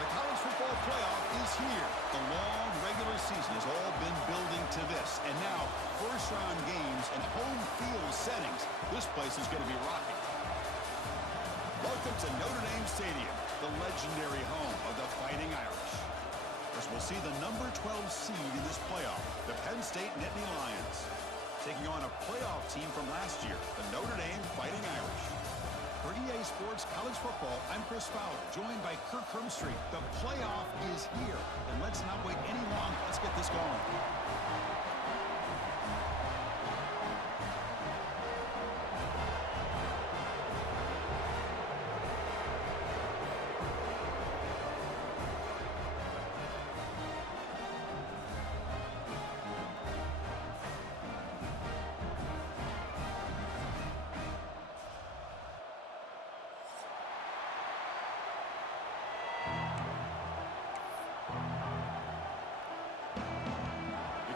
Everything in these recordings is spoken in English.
The college football playoff is here. The long regular season has all been building to this. And now, first-round games and home field settings. This place is going to be rocking. Welcome to Notre Dame Stadium, the legendary home of the Fighting Irish. As we'll see the number 12 seed in this playoff, the Penn State Nittany Lions, taking on a playoff team from last year, the Notre Dame Fighting Irish. For EA Sports College Football, I'm Chris Fowler, joined by Kirk Hermstreet. The playoff is here, and let's not wait any longer. Let's get this going.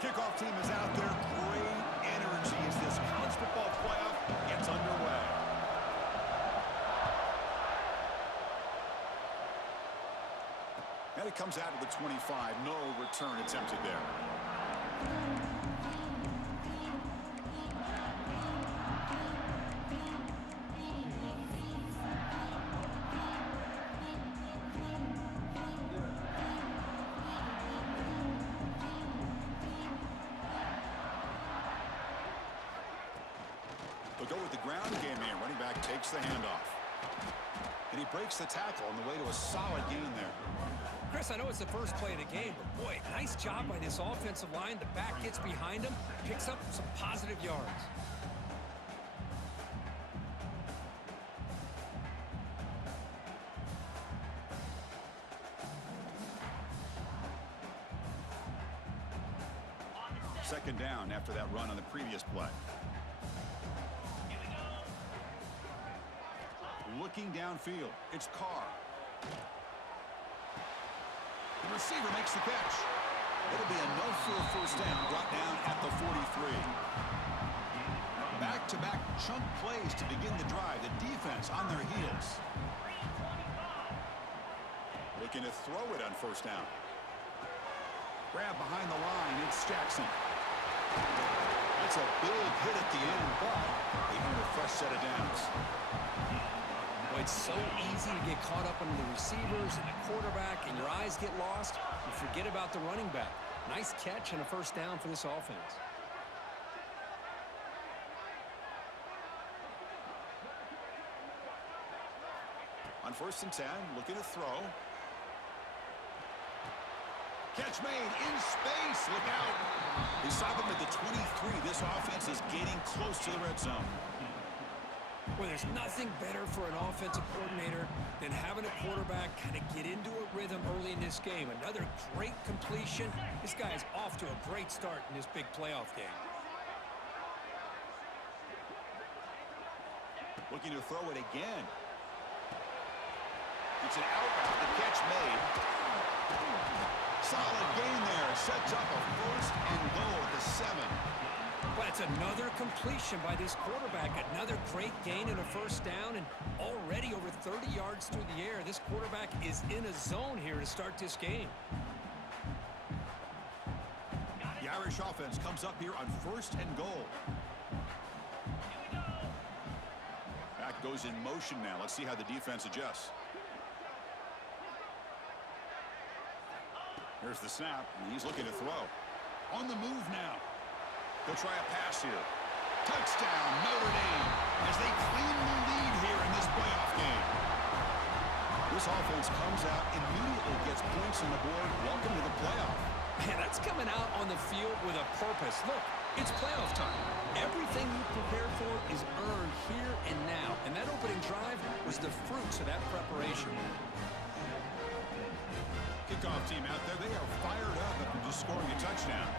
Kickoff team is out there. Great energy as this college football playoff gets underway. And it comes out to the 25. No return attempted there. They'll go with the ground game here. Running back takes the handoff. And he breaks the tackle on the way to a solid gain there. Chris, I know it's the first play of the game, but boy, nice job by this offensive line. The back gets behind him, picks up some positive yards. Second down after that run on the previous play. Looking downfield, it's Carr. The receiver makes the catch. It'll be enough for a first down, brought down at the 43. Back-to-back chunk plays to begin the drive. The defense on their heels. Looking to throw it on first down. Grab behind the line, it's Jackson. That's a big hit at the end, but they need a fresh set of downs. Boy, it's so easy to get caught up under the receivers and the quarterback, and your eyes get lost. You forget about the running back. Nice catch and a first down for this offense. On 1st and 10, looking to throw. Catch made in space. Look out. They stop him at the 23. This offense is getting close to the red zone. Well, there's nothing better for an offensive coordinator than having a quarterback kind of get into a rhythm early in this game. Another great completion. This guy is off to a great start in this big playoff game. Looking to throw it again. It's an out route. The catch made. Solid gain there. Sets up a first and goal at the 7. But it's another completion by this quarterback. Another great gain and a first down, and already over 30 yards through the air. This quarterback is in a zone here to start this game. The Irish offense comes up here on first and goal. Back goes in motion now. Let's see how the defense adjusts. Here's the snap, and he's looking to throw. On the move now. They'll try a pass here. Touchdown, Notre Dame, as they cleanly lead here in this playoff game. This offense comes out, immediately gets points on the board. Welcome to the playoff. Man, that's coming out on the field with a purpose. Look, it's playoff time. Everything you prepare for is earned here and now. And that opening drive was the fruits of that preparation. Kickoff team out there, they are fired up after just scoring a touchdown.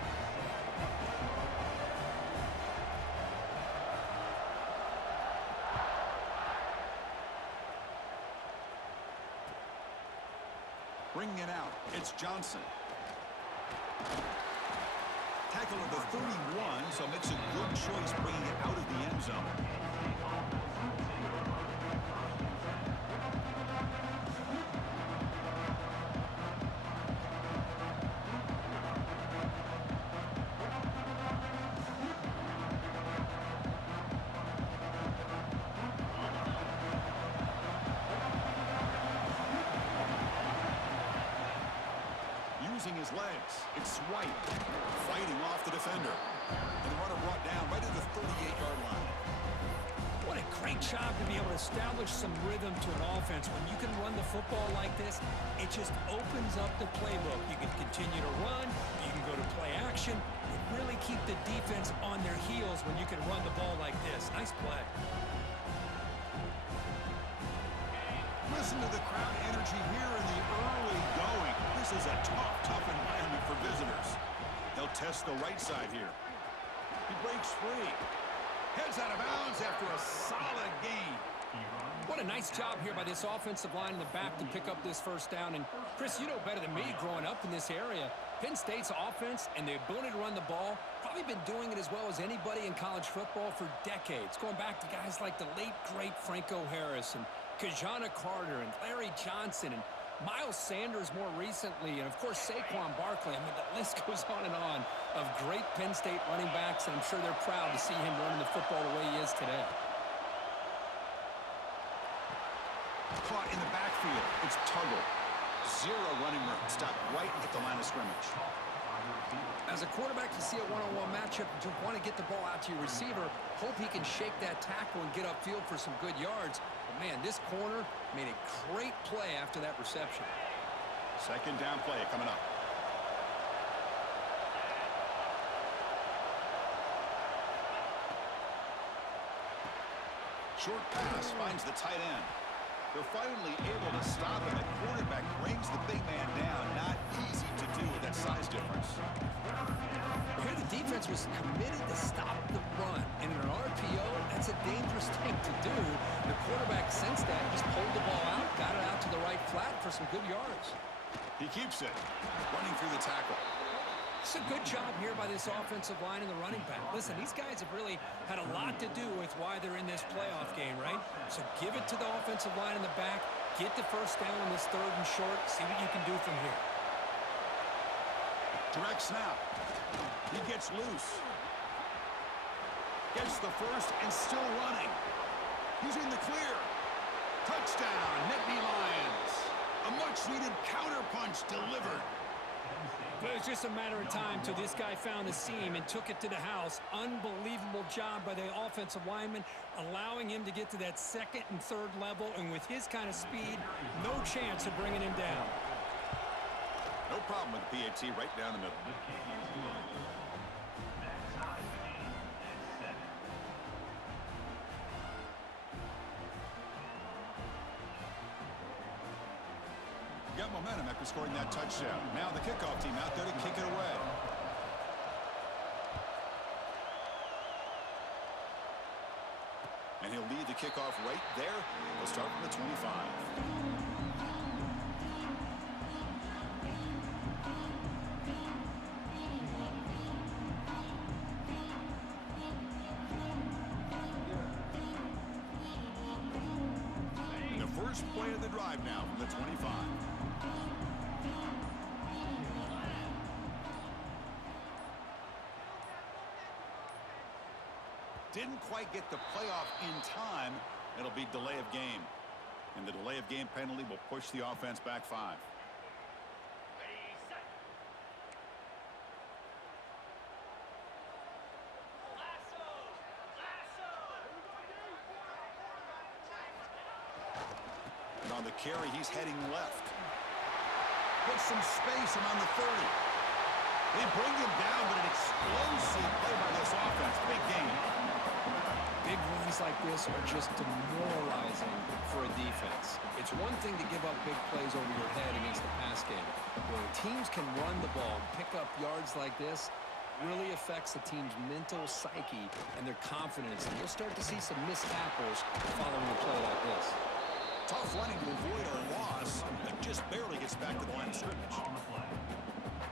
Bringing it out, it's Johnson. Tackle at the 31, so makes a good choice bringing it out of the end zone. Using his legs, it's White fighting off the defender. And the runner brought down right at the 38-yard line. What a great job to be able to establish some rhythm to an offense. When you can run the football like this, it just opens up the playbook. You can continue to run, you can go to play action, and really keep the defense on their heels when you can run the ball like this. Nice play. Listen to the crowd energy here in the early going. This is a tough environment for visitors. They'll test the right side here. He breaks free. Heads out of bounds after a solid gain. What a nice job here by this offensive line in the back to pick up this first down. And, Chris, you know better than me growing up in this area, Penn State's offense and the ability to run the ball, probably been doing it as well as anybody in college football for decades, going back to guys like the late, great Franco Harris and Kajana Carter and Larry Johnson and Miles Sanders more recently, and, of course, Saquon Barkley. I mean, the list goes on and on of great Penn State running backs, and I'm sure they're proud to see him running the football the way he is today. Caught in the backfield. It's Tuggle. Zero running room. Stopped right at the line of scrimmage. As a quarterback, you see a one-on-one matchup, you want to get the ball out to your receiver, hope he can shake that tackle and get upfield for some good yards. But, man, this corner made a great play after that reception. Second down play coming up. Short pass finds the tight end. They're finally able to stop him. The quarterback brings the big man down. Not easy to do with that size difference. Here the defense was committed to stop the run. And in an RPO, that's a dangerous thing to do. The quarterback sensed that, just pulled the ball out, got it out to the right flat for some good yards. He keeps it, running through the tackle. It's a good job here by this offensive line and the running back. Listen, these guys have really had a lot to do with why they're in this playoff game, right? So give it to the offensive line in the back, get the first down in this third and short, see what you can do from here. Direct snap. He gets loose. Gets the first and still running. He's in the clear. Touchdown, Nittany Lions. A much-needed counterpunch delivered. But it was just a matter of time till this guy found the seam and took it to the house. Unbelievable job by the offensive lineman, allowing him to get to that second and third level. And with his kind of speed, no chance of bringing him down. No problem with the PAT right down the middle. Got momentum after scoring that touchdown. Now the kickoff team out there to kick it away. And he'll lead the kickoff right there. We'll start from the 25. First play of the drive now from the 25. Didn't quite get the playoff in time. It'll be delay of game. And the delay of game penalty will push the offense back 5. On the carry, he's heading left. Gets some space around the 30. They bring him down, but an explosive play by this offense. Big game. Big runs like this are just demoralizing for a defense. It's one thing to give up big plays over your head against the pass game. When teams can run the ball and pick up yards like this, really affects the team's mental psyche and their confidence. And you'll start to see some missed tackles following a play like this. Tough running to avoid a loss, but just barely gets back to the line of scrimmage.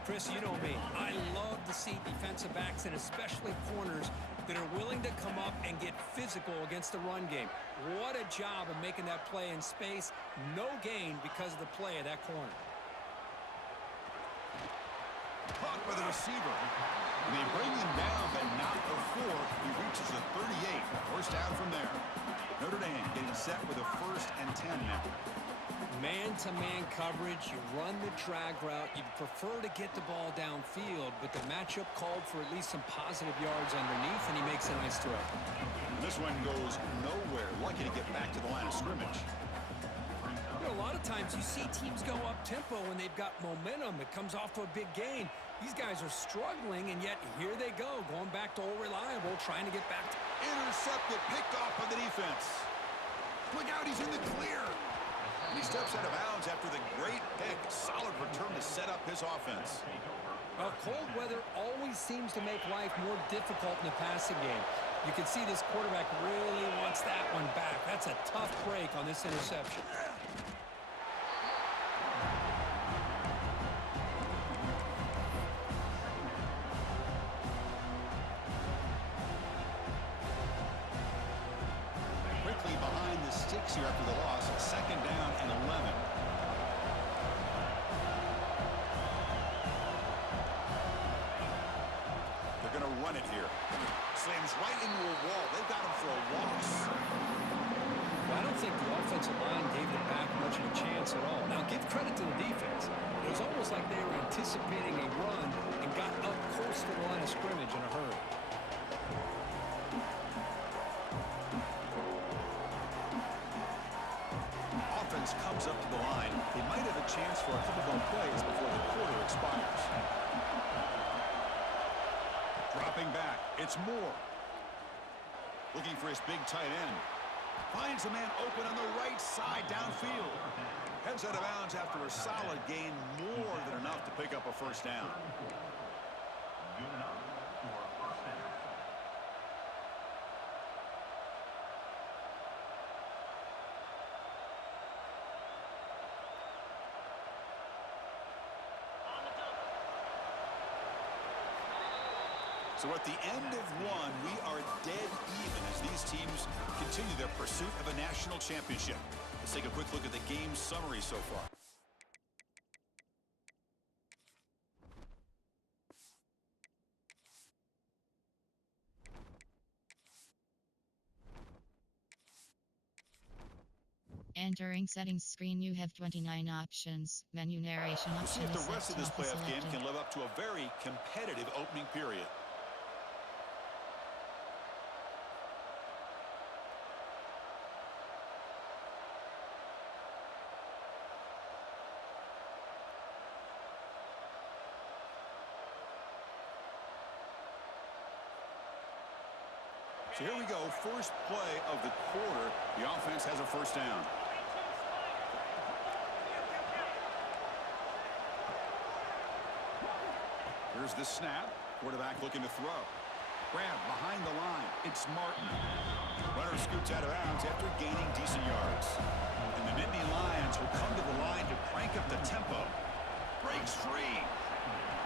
Chris, you know me. I love to see defensive backs and especially corners that are willing to come up and get physical against the run game. What a job of making that play in space. No gain because of the play of that corner. Caught by the receiver. And they bring him down, but not before he reaches the 38. First down from there. Notre Dame getting set with a 1st and 10 now. Man-to-man coverage, you run the drag route. You'd prefer to get the ball downfield, but the matchup called for at least some positive yards underneath, and he makes a nice throw. And this one goes nowhere. Lucky to get back to the line of scrimmage. You know, a lot of times you see teams go up-tempo when they've got momentum. It comes off to a big gain. These guys are struggling, and yet here they go, going back to old reliable, trying to get back to... Intercepted, picked off by the defense. Look out, he's in the clear. And he steps out of bounds after the great pick. Solid return to set up his offense. Cold weather always seems to make life more difficult in the passing game. You can see this quarterback really wants that one back. That's a tough break on this interception. Quickly behind the sticks here after the loss. 2nd down and 11. They're going to run it here. Slams right into a wall. They've got him for a loss. Well, I don't think the offensive line gave them back much of a chance at all. Now, give credit to the defense. It was almost like they were anticipating a run and got up close to the line of scrimmage in a hurry. Offense comes up to the line. They might have a chance for a couple more plays before the quarter expires. Dropping back, it's Moore. Looking for his big tight end. Finds a man open on the right side downfield. Heads out of bounds after a solid gain, more than enough to pick up a 1st down. So at the end of one, we are dead even as these teams continue their pursuit of a national championship. Let's take a quick look at the game summary so far. Entering settings screen, you have 29 options. Menu narration We'll option see if is the rest of this set to playoff game selected. can live up to a very competitive opening period. So here we go, first play of the quarter. The offense has a 1st down. Here's the snap. Quarterback looking to throw. Grab behind the line. It's Martin. Runner scoots out of bounds after gaining decent yards. And the Nittany Lions will come to the line to crank up the tempo. Breaks free.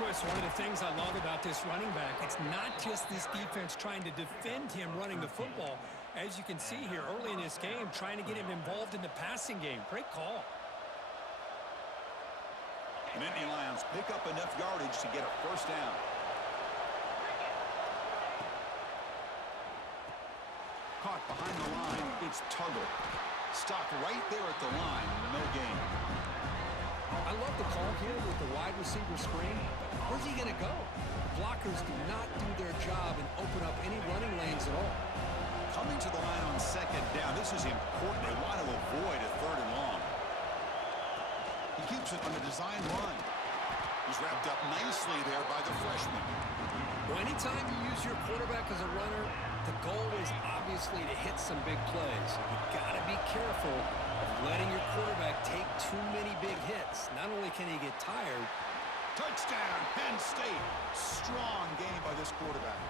Chris, one of the things I love about this running back, it's not just this defense trying to defend him running the football. As you can see here early in this game, trying to get him involved in the passing game. Great call. The Nittany Lions pick up enough yardage to get a first down. Caught behind the line. It's Tuggle. Stopped right there at the line. No gain. I love the call here with the wide receiver screen. Where's he going to go? The blockers do not do their job and open up any running lanes at all. Coming to the line on second down. This is important. They want to avoid a third and long. He keeps it on the design run. He's wrapped up nicely there by the freshman. Well, anytime you use your quarterback as a runner, the goal is obviously to hit some big plays. You've got to be careful of letting your quarterback take too many big hits. Not only can he get tired. Touchdown, Penn State. Strong game by this quarterback.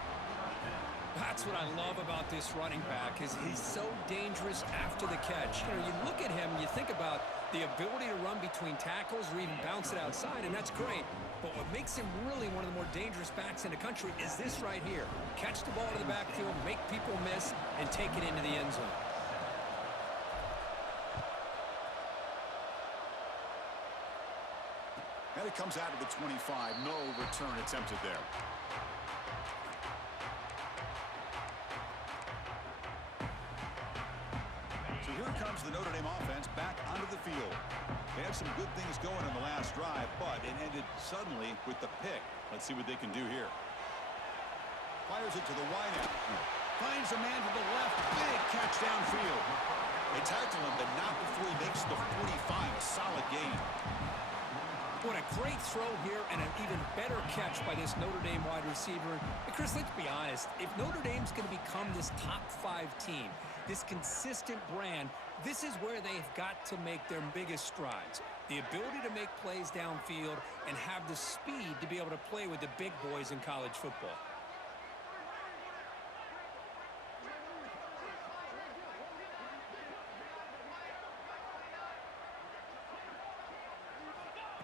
That's what I love about this running back is he's so dangerous after the catch. You know, you look at him, you think about the ability to run between tackles or even bounce it outside, and that's great. But what makes him really one of the more dangerous backs in the country is this right here. Catch the ball to the backfield, make people miss, and take it into the end zone. And it comes out of the 25. No return attempted there. So here comes the Notre Dame offense back onto the field. They had some good things going on the last drive, but it ended suddenly with the pick. Let's see what they can do here. Fires it to the wideout. Finds a man to the left. Big catch downfield. They tackle him, but not before he makes the 45. A solid gain. What a great throw here and an even better catch by this Notre Dame wide receiver. And Chris, let's be honest. If Notre Dame's going to become this top 5 team, this consistent brand, this is where they've got to make their biggest strides. The ability to make plays downfield and have the speed to be able to play with the big boys in college football.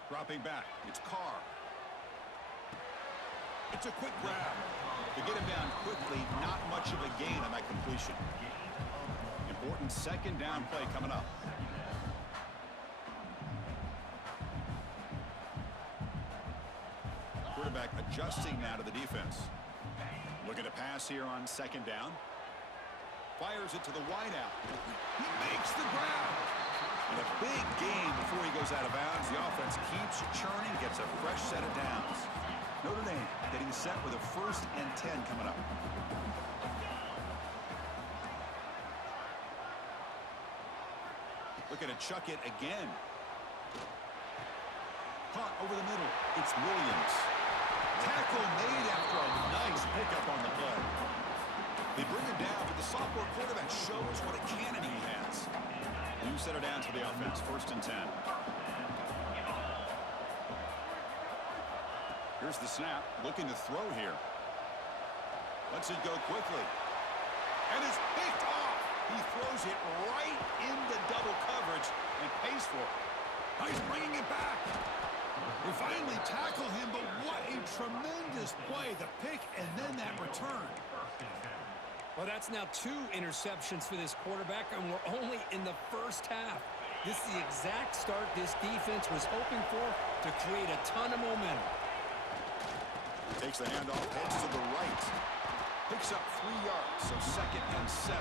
Dropping back, it's Carr. It's a quick grab. To get him down quickly, not much of a gain on that completion. Important second down play coming up. Quarterback adjusting now to the defense. Looking to pass here on second down. Fires it to the wideout. He makes the grab. And a big gain before he goes out of bounds. The offense keeps churning, gets a fresh set of downs. Notre Dame getting set with a 1st and 10 coming up. Looking to chuck it again. Caught over the middle. It's Williams. Tackle made after a nice pickup on the play. They bring him down, but the sophomore quarterback shows what a cannon he has. You set it down to the offense, 1st and 10. Here's the snap, looking to throw here. Lets it go quickly. And it's picked off. He throws it right into double coverage and pays for it. Now he's bringing it back. They finally tackle him, but what a tremendous play. The pick and then that return. Well, that's now 2 interceptions for this quarterback, and we're only in the first half. This is the exact start this defense was hoping for to create a ton of momentum. Takes the handoff, heads to the right. Picks up 3 yards, so 2nd and 7.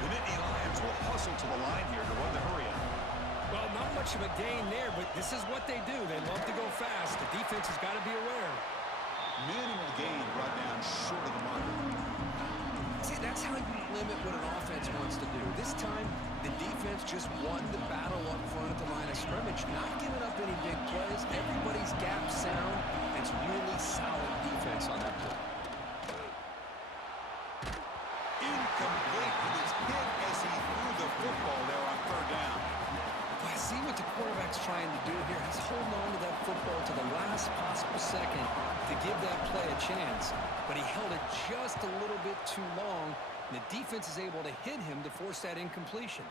The Nittany Lions will hustle to the line here to run the hurry up. Well, not much of a gain there, but this is what they do. They love to go fast. The defense has got to be aware. Minimal gain brought down short of the mark. See, that's how you limit what an offense wants to do. This time, the defense just won the battle up front at the line of scrimmage, not giving up any big plays. Everybody's gap sound. It's really solid defense on that play. Incomplete. He was hit as he threw the football there on 3rd down. I see what the quarterback's trying to do here, he's holding on to that football to the last possible second to give that play a chance. But he held it just a little bit too long, and the defense is able to hit him to force that incompletion.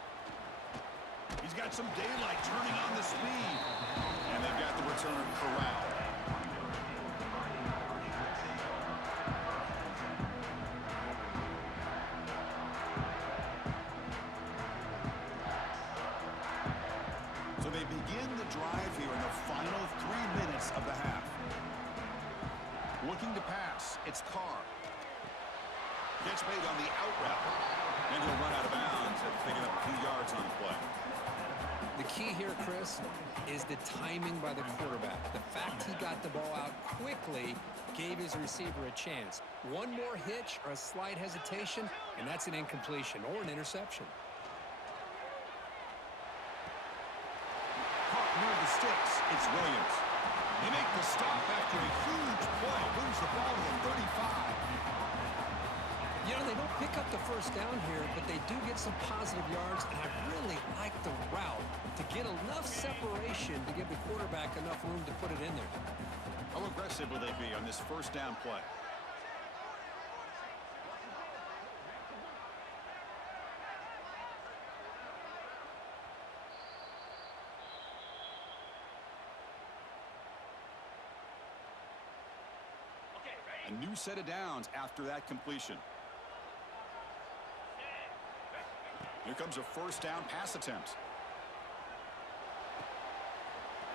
He's got some daylight turning on the speed. And they've got the returner corralled. So they begin the drive here in the final 3 minutes of the half. Looking to pass, it's Carr. Gets made on the out route. And he'll run out of bounds after picking up a few yards on the play. The key here, Chris, is the timing by the quarterback. The fact he got the ball out quickly gave his receiver a chance. One more hitch or a slight hesitation, and that's an incompletion or an interception. Caught near the sticks, it's Williams. They make the stop after a huge play. Moves the ball to the 35. You know, they don't pick up the first down here, but they do get some positive yards, and I really like the route to get enough separation to give the quarterback enough room to put it in there. How aggressive will they be on this first down play? A new set of downs after that completion. Here comes a first down pass attempt.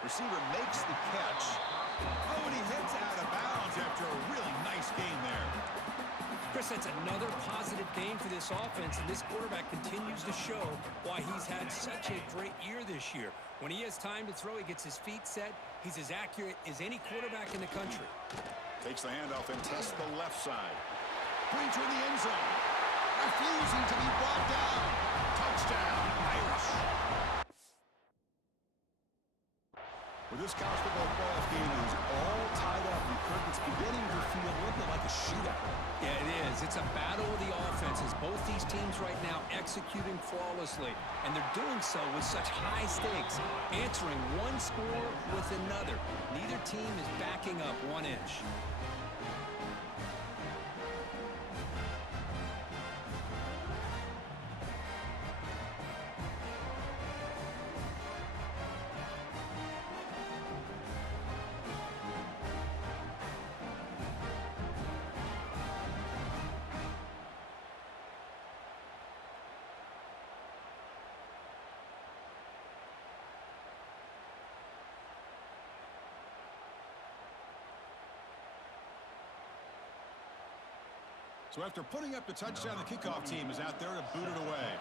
Receiver makes the catch. Oh, and he heads out of bounds after a really nice game there. Chris, that's another positive game for this offense, and this quarterback continues to show why he's had such a great year this year. When he has time to throw, he gets his feet set. He's as accurate as any quarterback in the country. Takes the handoff and tests the left side. Preacher in the end zone. Refusing to be brought down. Touchdown, Irish. With this college football playoff game is all tied up, and Kirk, it's beginning to feel a little bit like a shootout. Yeah, it is. It's a battle of the offenses. Both these teams right now executing flawlessly, and they're doing so with such high stakes, answering one score with another. Neither team is backing up 1 inch. So after putting up the touchdown, the kickoff team is out there to boot it away.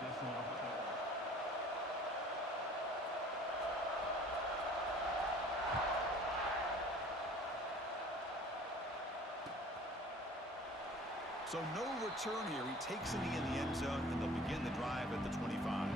So no return here. He takes it in the end zone, and they'll begin the drive at the 25.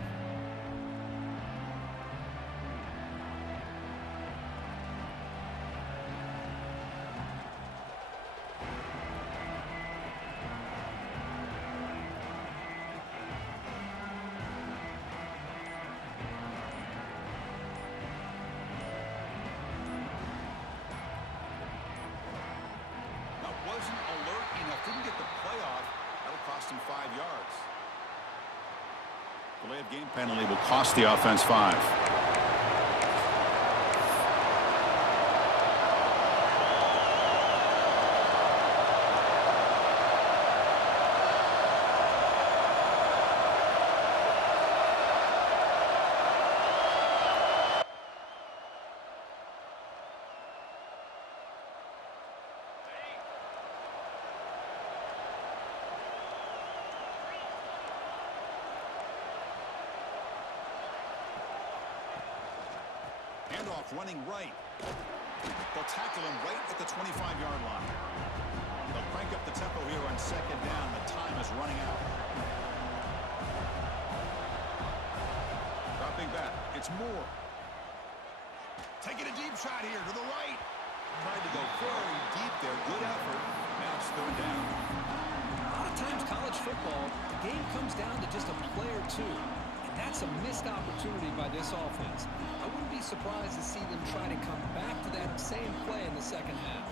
Wasn't alert enough, didn't get the playoff. That'll cost him 5 yards. Delay of game penalty will cost the offense 5. Handoff running right. They'll tackle him right at the 25-yard line. They'll crank up the tempo here on second down. The time is running out. Dropping back. It's Moore. Taking a deep shot here to the right. Tried to go very deep there. Good effort. Now it's third down. A lot of times college football, the game comes down to just a play or two. And that's a missed opportunity by this offense. I wouldn't be be surprised to see them try to come back to that same play in the second half.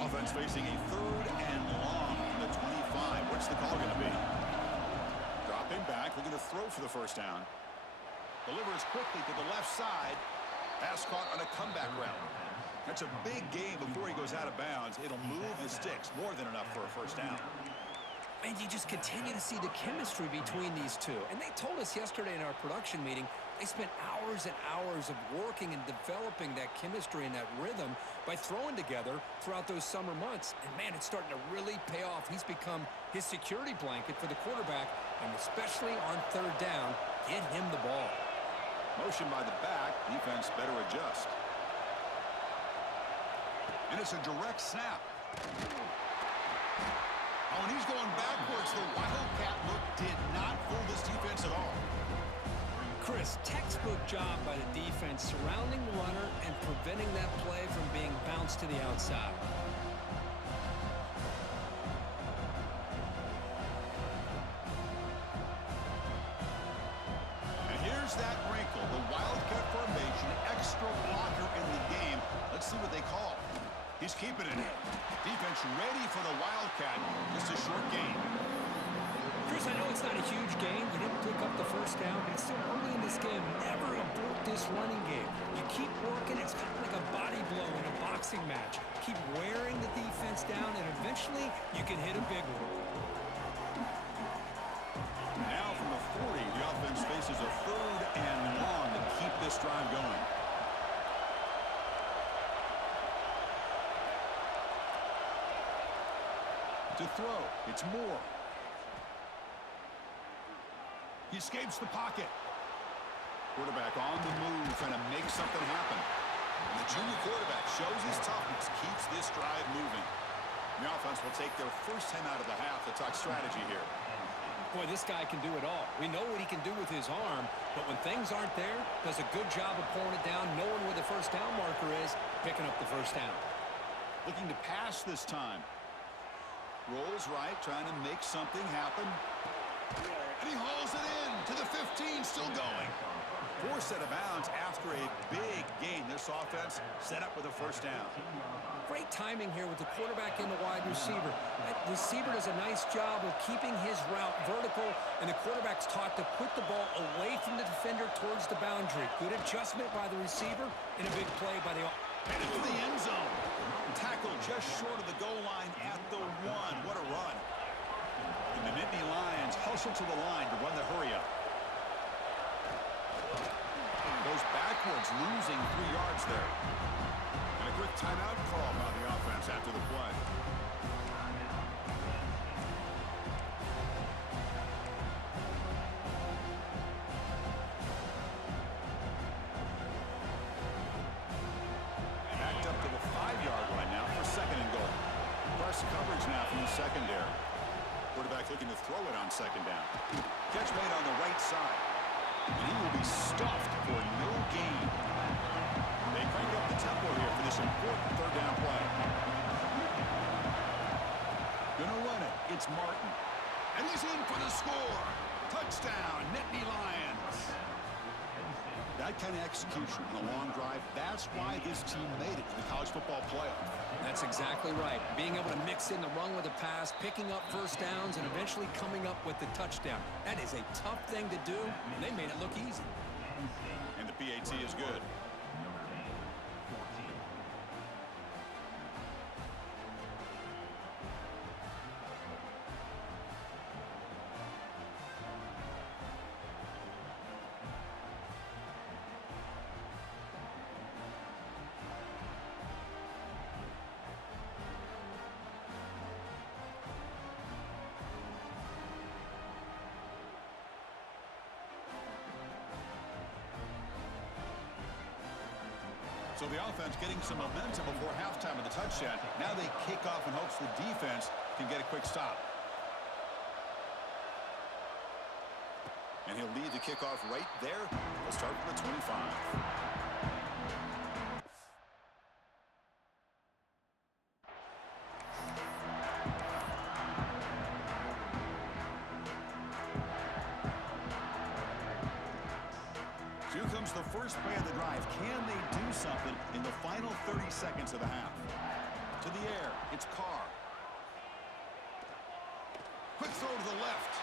Offense facing a 3rd and long from the 25. What's the call going to be? Dropping back, looking to throw for the first down. Delivers quickly to the left side. Pass caught on a comeback route. That's a big gain before he goes out of bounds. It'll move the sticks, more than enough for a first down. And you just continue to see the chemistry between these two. And they told us yesterday in our production meeting, they spent hours and hours of working and developing that chemistry and that rhythm by throwing together throughout those summer months. And, man, it's starting to really pay off. He's become his security blanket for the quarterback, and especially on 3rd down, get him the ball. Motion by the back. Defense better adjust. And it's a direct snap. Oh, and he's going backwards. The Wildcat look did not fool this defense at all. Chris, textbook job by the defense surrounding the runner and preventing that play from being bounced to the outside. And here's that wrinkle. The Wildcat formation, extra blocker in the game. Let's see what they call. He's keeping it. Defense ready for the Wildcat. Just a short gain. Chris, I know it's not a huge gain. You didn't pick up the first down, but it's still early in this game. Never abort this running game. You keep working. It's kind of like a body blow in a boxing match. Keep wearing the defense down, and eventually you can hit a big one. Now from the 40, the offense faces a 3rd and long to keep this drive going. To throw, it's Moore. He escapes the pocket. Quarterback on the move, trying to make something happen. And the junior quarterback shows his toughness, keeps this drive moving. The offense will take their first 10 out of the half to talk strategy here. Boy, this guy can do it all. We know what he can do with his arm, but when things aren't there, does a good job of pulling it down, knowing where the first down marker is, picking up the first down. Looking to pass this time. Rolls right, trying to make something happen. And he hauls it in to the 15, still going. 4 set of bounds after a big gain. This offense set up with a first down. Great timing here with the quarterback and the wide receiver. That receiver does a nice job of keeping his route vertical, and the quarterback's taught to put the ball away from the defender towards the boundary. Good adjustment by the receiver and a big play by the and into the end zone. Tackled just short of the goal line at the 1. What a run. And the Nittany Lions hustle to the line to run the hurry-up. Goes backwards, losing 3 yards there. And a quick timeout call by the offense after the play. Backed up to the 5-yard line now for 2nd and goal. Press coverage now from the secondary. Quarterback looking to throw it on 2nd down. Catch made on the right side. And he will be stuffed for no gain. They crank up the tempo here for this important 3rd down play. Gonna run it. It's Martin. And he's in for the score. Touchdown, Nittany Lions. That kind of execution on a long drive, that's why this team made it to the college football playoff. That's exactly right. Being able to mix in the run with the pass, picking up first downs, and eventually coming up with the touchdown. That is a tough thing to do, and they made it look easy. And the PAT is good. So the offense getting some momentum before halftime of the touchdown. Now they kick off in hopes the defense can get a quick stop. And he'll lead the kickoff right there. We'll start from the 25. Here comes the first play of the drive. Can they do something in the final 30 seconds of the half? To the air, it's Carr. Quick throw to the left.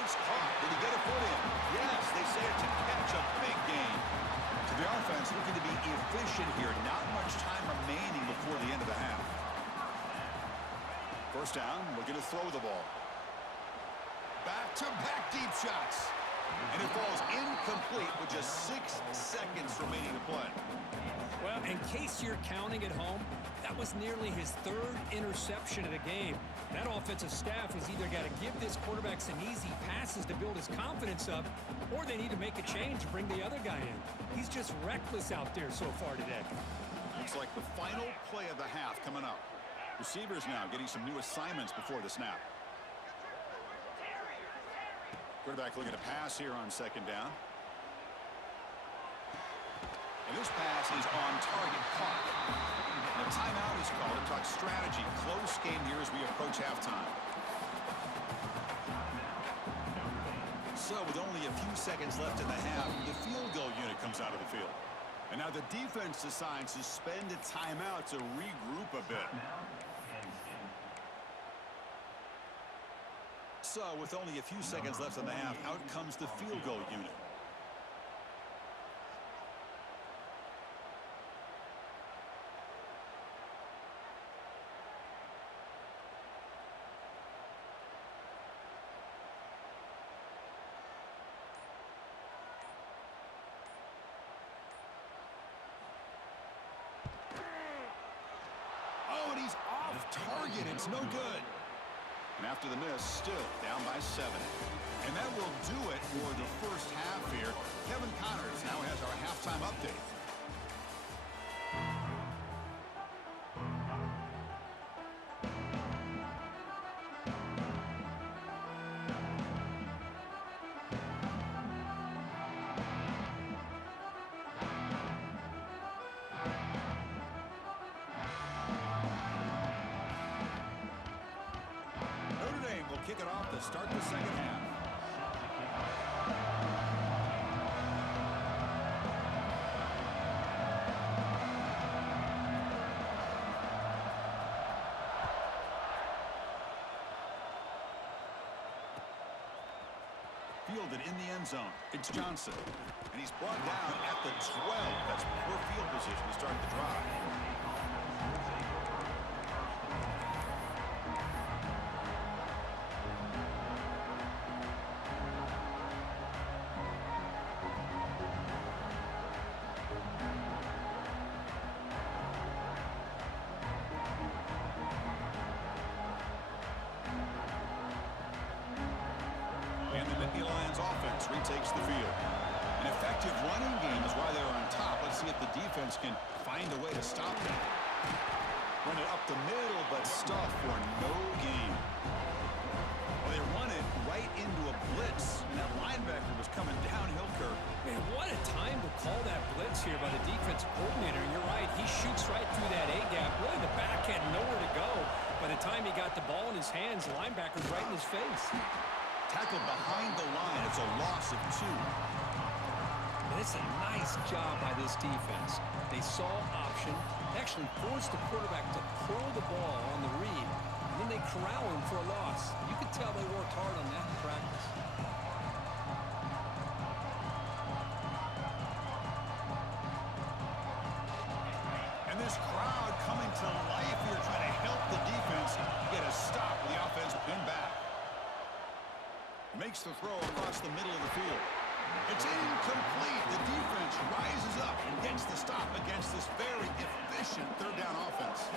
It's caught. Did he get a foot in? Yes, they say it's a catch, a big gain. So the offense looking to be efficient here. Not much time remaining before the end of the half. First down, looking to throw the ball. Back-to-back deep shots. And it falls incomplete with just 6 seconds remaining to play. Well, in case you're counting at home, that was nearly his 3rd interception of the game. That offensive staff has either got to give this quarterback some easy passes to build his confidence up, or they need to make a change to bring the other guy in. He's just reckless out there so far today. Looks like the final play of the half coming up. Receivers now getting some new assignments before the snap. Quarterback looking to pass here on second down. And this pass is on target, caught. And a timeout is called to talk strategy. Close game here as we approach halftime. So with only a few seconds left in the half, the field goal unit comes out of the field. And now the defense decides to spend a timeout to regroup a bit. So with only a few seconds left in the half, out comes the field goal unit. Oh, and he's off target. It's no good. And after the miss, still down by 7. And that will do it for the first half here. Kevin Connors now has our halftime update. Kick it off to start the second half. Fielded in the end zone. It's Johnson. And he's brought down at the 12. That's poor field position to start the drive. Offense retakes the field. An effective running game is why they're on top. Let's see if the defense can find a way to stop them. Run it up the middle, but stuff for no gain. Well, they run it right into a blitz, and that linebacker was coming downhill curve. Man, what a time to call that blitz here by the defensive coordinator. You're right, he shoots right through that A-gap. Really, the back had nowhere to go. By the time he got the ball in his hands, the linebacker's right in his face. Tackled behind the line. It's a loss of 2. And it's a nice job by this defense. They saw option, actually forced the quarterback to pull the ball on the read, and then they corral him for a loss. You could tell they worked hard on that in practice. And this crowd coming to life here, trying to help the defense get a stop with the offense pinned back. Makes the throw across the middle of the field. It's incomplete. The defense rises up and gets the stop against this very efficient third down offense.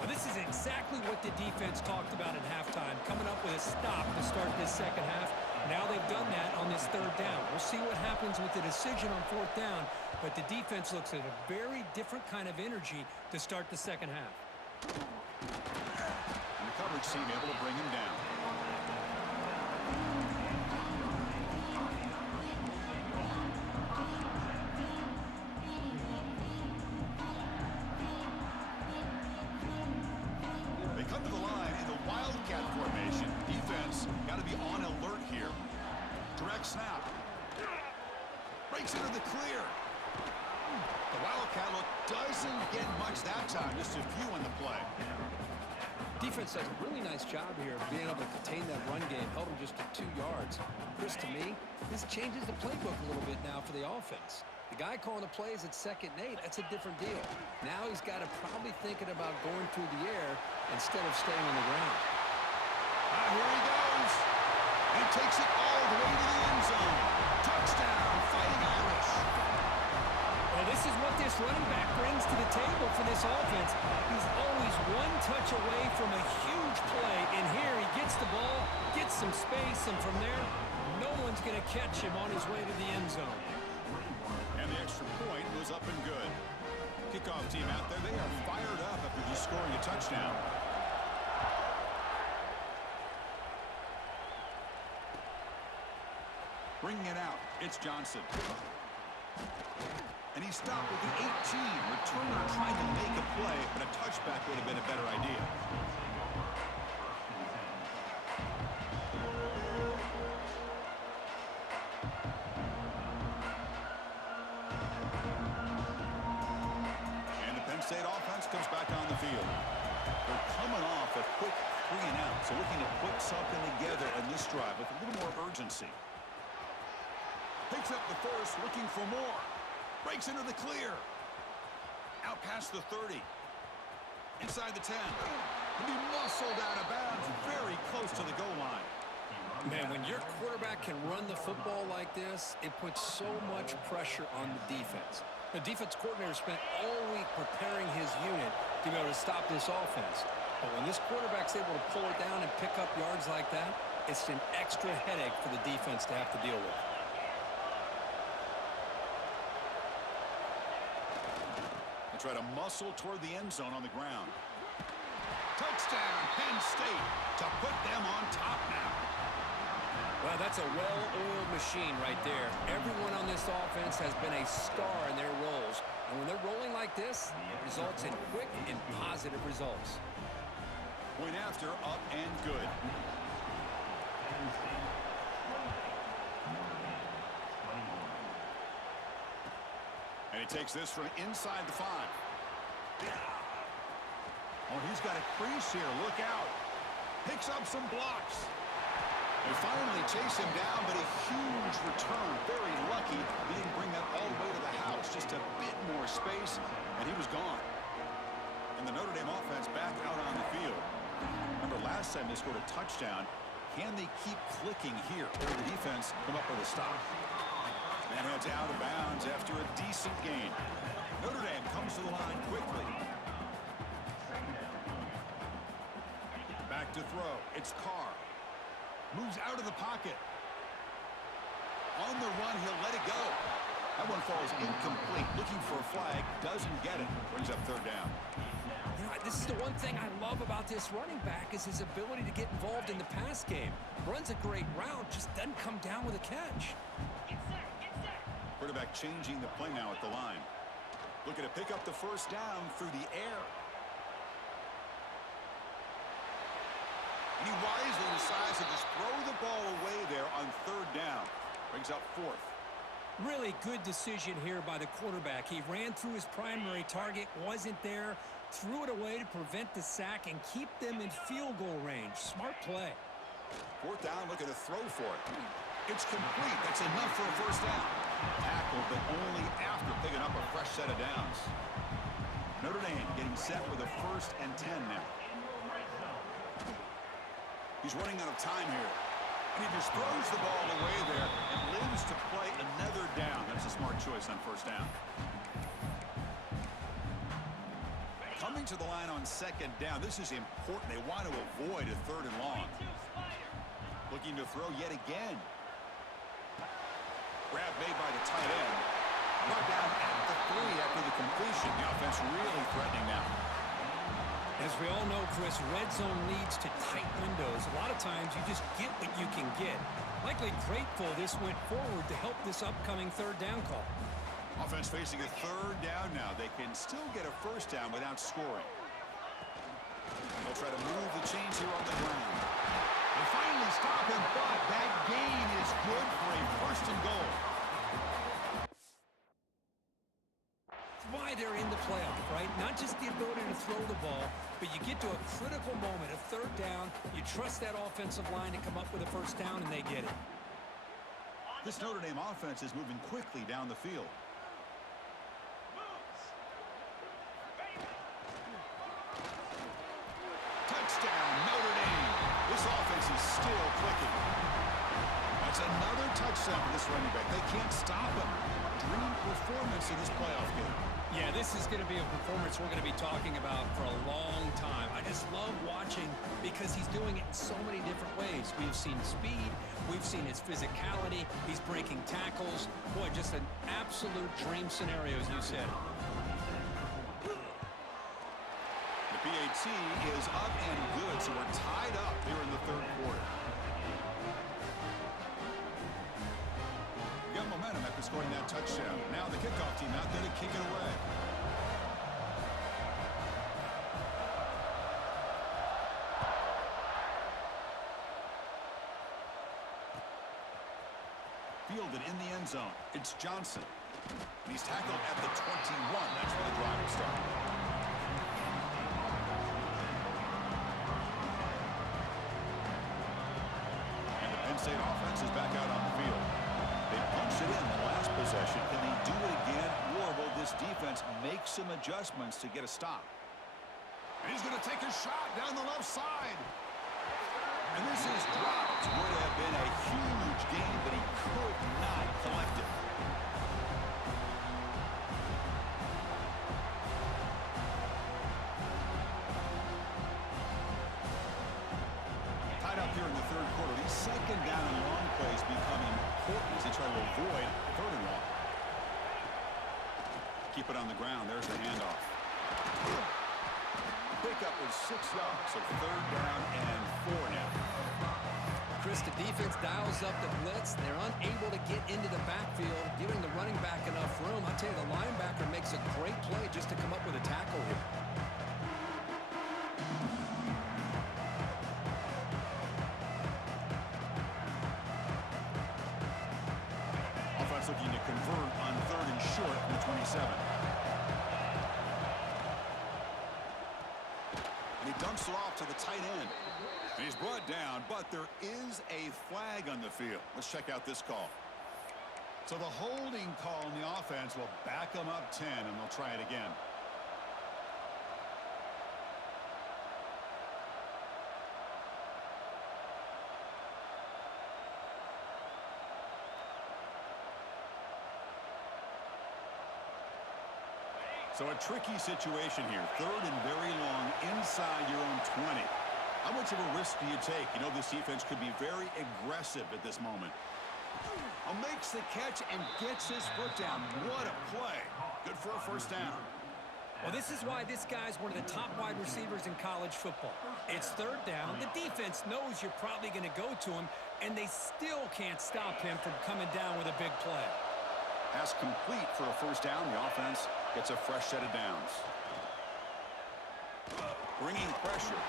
Well, this is exactly what the defense talked about at halftime, coming up with a stop to start this second half. Now they've done that on this third down. We'll see what happens with the decision on fourth down, but the defense looks at a very different kind of energy to start the second half. And the coverage team able to bring him down. defense. Got to be on alert here. Direct snap. Breaks into the clear. The Wildcat look doesn't get much that time. Just a few on the play. Defense does a really nice job here of being able to contain that run game. Held him just to 2 yards. Chris, to me, this changes the playbook a little bit now for the offense. The guy calling the plays at 2nd and 8, that's a different deal. Now he's got to probably thinking about going through the air instead of staying on the ground. Here he goes. And he takes it all the way to the end zone. Touchdown, Fighting Irish. Well, this is what this running back brings to the table for this offense. He's always one touch away from a huge play. And here he gets the ball, gets some space, and from there, no one's going to catch him on his way to the end zone. And the extra point was up and good. Kickoff team out there, they are fired up after just scoring a touchdown. Bringing it out, it's Johnson. And he stopped with the 18. Returner trying to make a play, but a touchback would have been a better idea. And the Penn State offense comes back on the field. They're coming off a quick 3-and-out, so looking to put something together in this drive with a little more urgency. Picks up the first, looking for more. Breaks into the clear. Out past the 30. Inside the 10. And he muscled out of bounds very close to the goal line. Man, when your quarterback can run the football like this, it puts so much pressure on the defense. The defense coordinator spent all week preparing his unit to be able to stop this offense. But when this quarterback's able to pull it down and pick up yards like that, it's an extra headache for the defense to have to deal with. Try to muscle toward the end zone on the ground. Touchdown, Penn State, to put them on top now. Well, that's a well-oiled machine right there. Everyone on this offense has been a star in their roles. And when they're rolling like this, it results in quick and positive results. Point after, up and good. And he takes this from inside the 5. Oh, he's got a crease here. Look out. Picks up some blocks. They finally chase him down, but a huge return. Very lucky. He didn't bring that all the way to the house. Just a bit more space, and he was gone. And the Notre Dame offense back out on the field. Remember last time they scored a touchdown. Can they keep clicking here? Or the defense come up with a stop? And heads out of bounds after a decent gain. Notre Dame comes to the line quickly. Back to throw. It's Carr. Moves out of the pocket. On the run, he'll let it go. That one falls incomplete. Looking for a flag. Doesn't get it. Brings up 3rd down. You know, this is the one thing I love about this running back is his ability to get involved in the pass game. Runs a great route, just doesn't come down with a catch. Quarterback changing the play now at the line. Looking to pick up the first down through the air. And he wisely decides to just throw the ball away there on 3rd down. Brings up 4th. Really good decision here by the quarterback. He ran through his primary target, wasn't there, threw it away to prevent the sack and keep them in field goal range. Smart play. 4th down, looking to throw for it. It's complete. That's enough for a first down. Tackled, but only after picking up a fresh set of downs. Notre Dame getting set with a 1st and 10 now. He's running out of time here. And he just throws the ball away there and lives to play another down. That's a smart choice on 1st down. Coming to the line on 2nd down. This is important. They want to avoid a 3rd and long. Looking to throw yet again. Grab made by the tight end. Brought down at the 3 after the completion. The offense really threatening now. As we all know, Chris, red zone leads to tight windows. A lot of times you just get what you can get. Likely grateful this went forward to help this upcoming 3rd down call. Offense facing a 3rd down now. They can still get a first down without scoring. They'll try to move the chains here on the ground. They finally stop to a critical moment, a third down. You trust that offensive line to come up with a first down, and they get it. This Notre Dame offense is moving quickly down the field. Touchdown, Notre Dame. This offense is still clicking. That's another touchdown for this running back. They can't stop him. Dream performance in this playoff game. Yeah, this is going to be a performance we're going to be talking about for a long time. I just love watching because he's doing it in so many different ways. We've seen speed. We've seen his physicality. He's breaking tackles. Boy, just an absolute dream scenario, as you said. The PAT is up and good, so we're tied up here in the third quarter. We got momentum after scoring that touchdown. Now the kickoff team out there to kick it away. Fielded in the end zone. It's Johnson. He's tackled at the 21. That's where the drive will start. And the Penn State offense is back out on the field. They punched it in the last possession. Can they do it again, or will this defense make some adjustments to get a stop? And he's going to take a shot down the left side. And this is dropped. Would have been a huge game, but he could not collect it. Tied up here in the third quarter. These second down and long plays become important as they try to avoid third and long. Keep it on the ground. There's the handoff. Pickup is 6 yards, so third down and 4 now. Chris, the defense dials up the blitz. They're unable to get into the backfield, giving the running back enough room. I tell you, the linebacker makes a great play just to come up with a tackle here. Offense looking to convert on third and short from the 27. And he dumps it off to the tight end. And he's brought down, but there is a flag on the field. Let's check out this call. So the holding call on the offense will back them up 10, and they'll try it again. So a tricky situation here. Third and very long inside your own 20. How much of a risk do you take? You know this defense could be very aggressive at this moment. Makes the catch and gets his foot down. What a play. Good for a first down. Well, this is why this guy's one of the top wide receivers in college football. It's third down. The defense knows you're probably going to go to him, and they still can't stop him from coming down with a big play. Pass complete for a first down. The offense gets a fresh set of downs. Bringing pressure.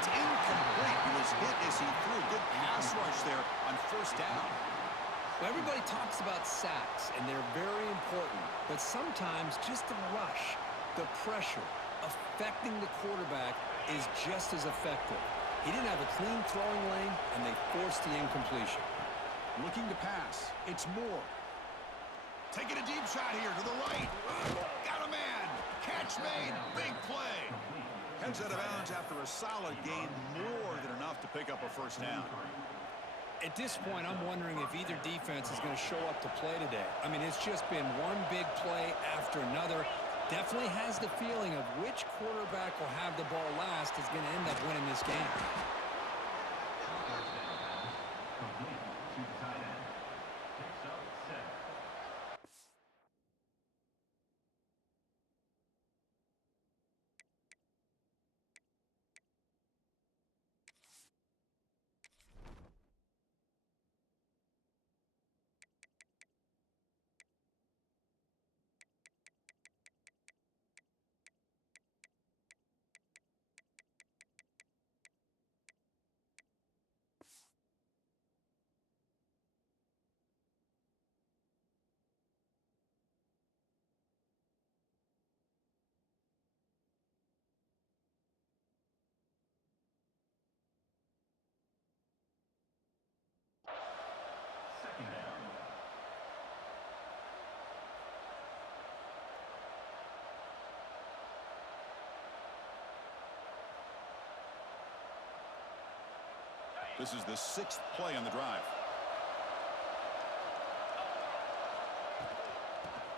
It's incomplete. He was hit as he threw. Good pass rush there on first down. Well, everybody talks about sacks, and they're very important. But sometimes just the rush, the pressure, affecting the quarterback is just as effective. He didn't have a clean throwing lane, and they forced the incompletion. Looking to pass. It's Moore. Taking a deep shot here to the right. Got a man. Catch made. Big play. Heads out of bounds after a solid gain. More than enough to pick up a first down. At this point, I'm wondering if either defense is going to show up to play today. I mean, it's just been one big play after another. Definitely has the feeling of which quarterback will have the ball last is going to end up winning this game. This is the 6th play on the drive.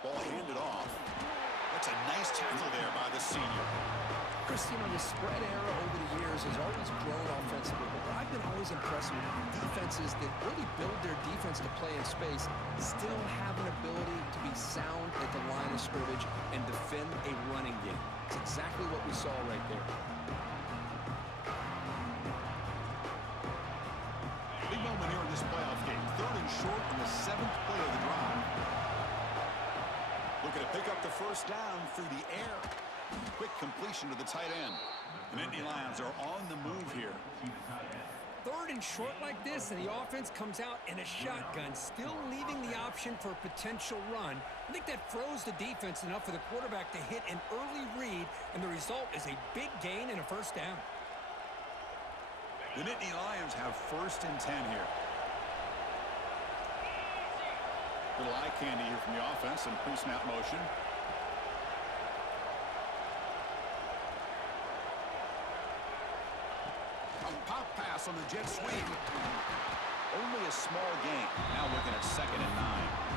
Ball handed off. That's a nice tackle there by the senior. Chris, you know, the spread era over the years has always grown offensively, but I've been always impressed with defenses that really build their defense to play in space, still have an ability to be sound at the line of scrimmage and defend a running game. It's exactly what we saw right there. Big moment here in this playoff game. 3rd and short on the 7th play of the drive. Looking to pick up the first down through the air. Quick completion to the tight end. The Nittany Lions are on the move here. 3rd and short like this, and the offense comes out in a shotgun, still leaving the option for a potential run. I think that froze the defense enough for the quarterback to hit an early read, and the result is a big gain and a first down. The Nittany Lions have 1st and 10 here. Little eye candy here from the offense and pre-snap motion. A pop pass on the jet sweep. Only a small gain. Now looking at 2nd and 9.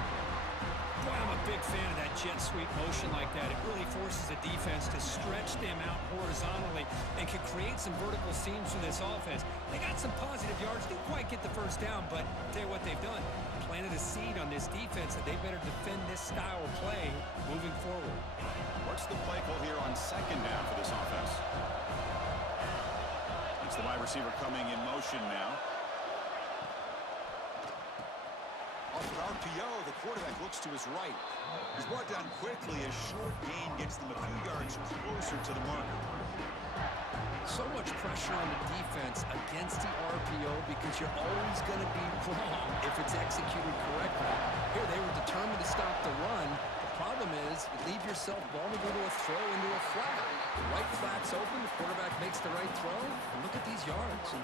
Boy, I'm a big fan of that jet sweep motion like that. It really forces the defense to stretch them out horizontally and can create some vertical seams for this offense. They got some positive yards. Didn't quite get the first down, but I'll tell you what they've done. Planted a seed on this defense that they better defend this style of play moving forward. What's the play call here on 2nd down for this offense? It's the wide receiver coming in motion now. Off an RPO, the quarterback looks to his right. He's brought down quickly. A short gain gets them a few yards closer to the marker. So much pressure on the defense against the RPO because you're always going to be wrong if it's executed correctly. Here, they were determined to stop the run. The problem is you leave yourself vulnerable to a throw into a flat. The right flat's open, the quarterback makes the right throw, and look at these yards.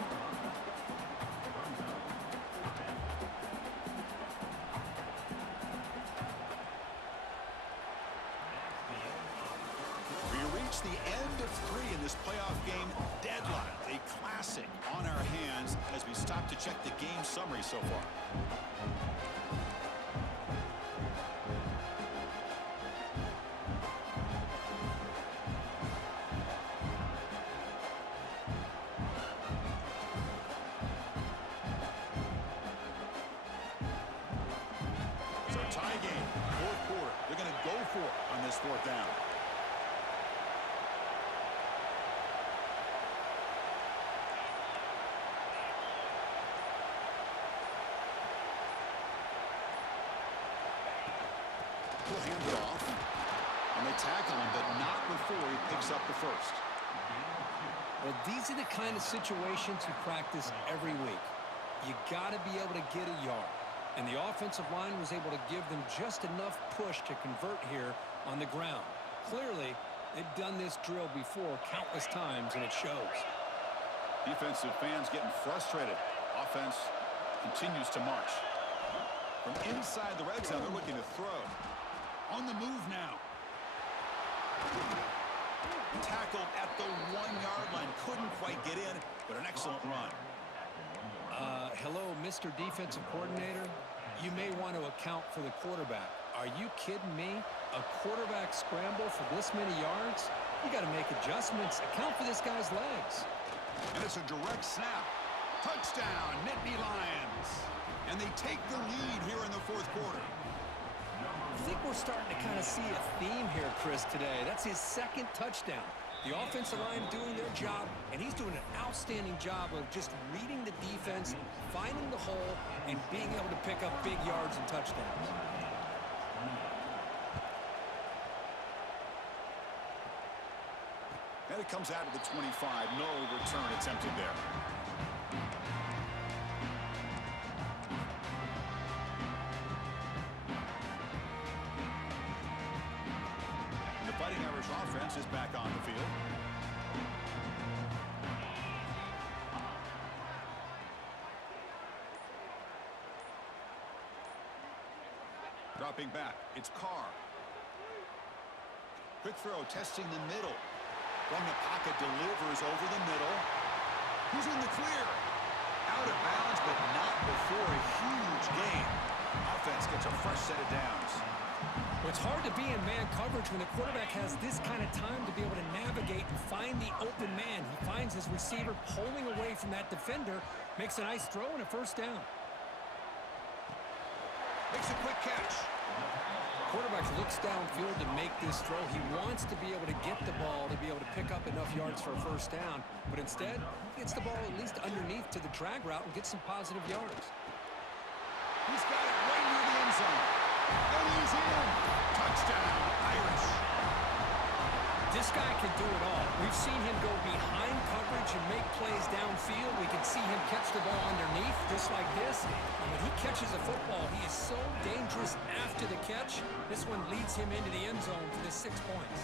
The end of 3 in this playoff game. Deadlocked, a classic on our hands as we stop to check the game summary so far. So tie game, 4th quarter. They're going to go for it on this 4th down. He'll hand it off, and they tackle him, but not before he picks up the first. Well, these are the kind of situations you practice every week. You got to be able to get a yard, and the offensive line was able to give them just enough push to convert here on the ground. Clearly, they've done this drill before countless times, and it shows. Defensive fans getting frustrated. Offense continues to march. From inside the red zone, they're looking to throw. On the move now. Tackled at the 1-yard line. Couldn't quite get in, but an excellent run. Hello, Mr. Defensive Coordinator. You may want to account for the quarterback. Are you kidding me? A quarterback scramble for this many yards? You got to make adjustments. Account for this guy's legs. And it's a direct snap. Touchdown, Nittany Lions. And they take the lead here in the 4th quarter. I think we're starting to kind of see a theme here, Chris, today. That's his 2nd touchdown. The offensive line doing their job, and he's doing an outstanding job of just reading the defense, finding the hole, and being able to pick up big yards and touchdowns. And it comes out of the 25. No return attempted there. Fighting Irish offense is back on the field. Dropping back, it's Carr. Quick throw, testing the middle. From the pocket, delivers over the middle. Who's in the clear? out of bounds, but not before a huge gain. Offense gets a fresh set of downs. Well, it's hard to be in man coverage when the quarterback has this kind of time to be able to navigate and find the open man. He finds his receiver pulling away from that defender, makes a nice throw and a first down. Makes a quick catch. Quarterback looks downfield to make this throw. He wants to be able to get the ball to be able to pick up enough yards for a first down, but instead, he gets the ball at least underneath to the drag route and gets some positive yards. He's got it right near the end zone. And he's in. Touchdown, Irish. This guy can do it all. We've seen him go behind coverage and make plays downfield. We can see him catch the ball underneath just like this. And when he catches a football, he is so dangerous after the catch. This one leads him into the end zone for the 6 points.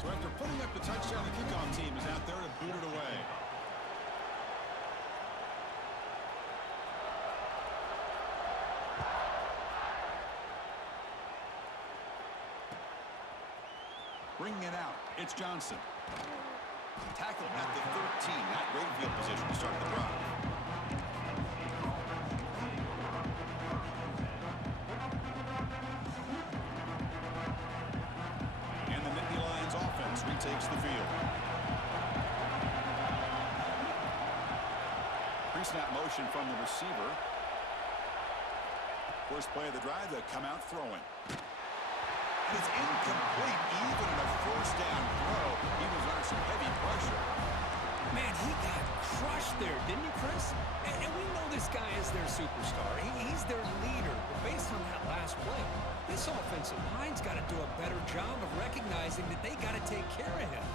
So after putting up the touchdown, the kickoff team is out there to boot it away. Bringing it out, it's Johnson. Tackled at the 13, not great field position to start the drive. And the Nittany Lions offense retakes the field. Pre-snap motion from the receiver. First play of the drive, they come out throwing. It's incomplete, even in a first down throw. He was under some heavy pressure. Man, he got crushed there, didn't he, Chris? And we know this guy is their superstar. He's their leader. But based on that last play, this offensive line's got to do a better job of recognizing that they got to take care of him.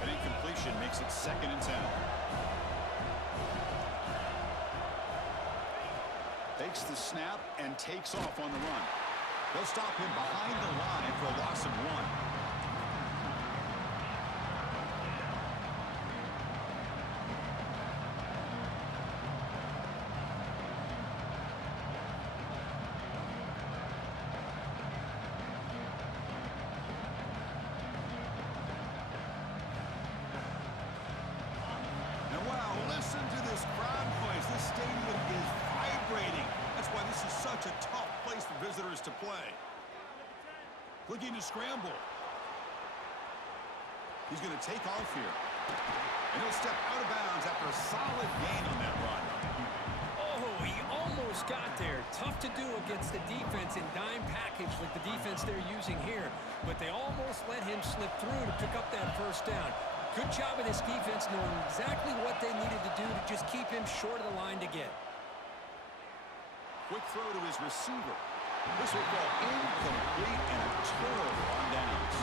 An incompletion makes it 2nd and 10. Takes the snap and takes off on the run. They'll stop him behind the line for a loss of 1. And wow, listen to this crowd noise. This stadium is vibrating. That's why this is such a tough place for visitors to play. Looking to scramble. He's going to take off here. And he'll step out of bounds after a solid gain on that run. Oh, he almost got there. Tough to do against the defense in dime package like the defense they're using here. But they almost let him slip through to pick up that first down. Good job of this defense knowing exactly what they needed to do to just keep him short of the line to get. Quick throw to his receiver. This will fall incomplete and a turnover on downs.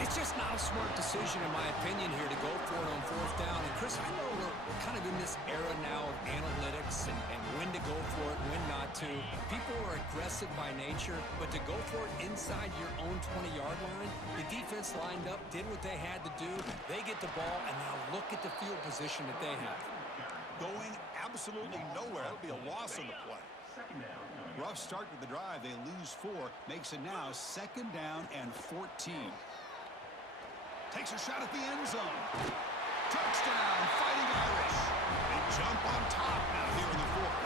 It's just not a smart decision, in my opinion, here to go for it on 4th down. And, Chris, I know we're kind of in this era now of analytics and when to go for it, when not to. People are aggressive by nature, but to go for it inside your own 20-yard line, the defense lined up, did what they had to do. They get the ball, and now look at the field position that they have. Going absolutely nowhere. That would be a loss on the play. Rough start to the drive. They lose 4. Makes it now 2nd down and 14. Takes a shot at the end zone. Touchdown, Fighting Irish. They jump on top now here in the 4th.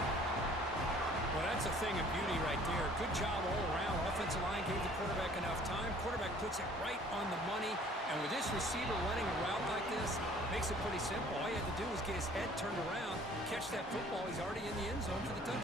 Well, that's a thing of beauty right there. Good job all around. Offensive line gave the quarterback enough time. Quarterback puts it right on the money. And with this receiver running a route like this, makes it pretty simple. All you had to do was get his head turned around, catch that football. He's already in the end zone for the touchdown.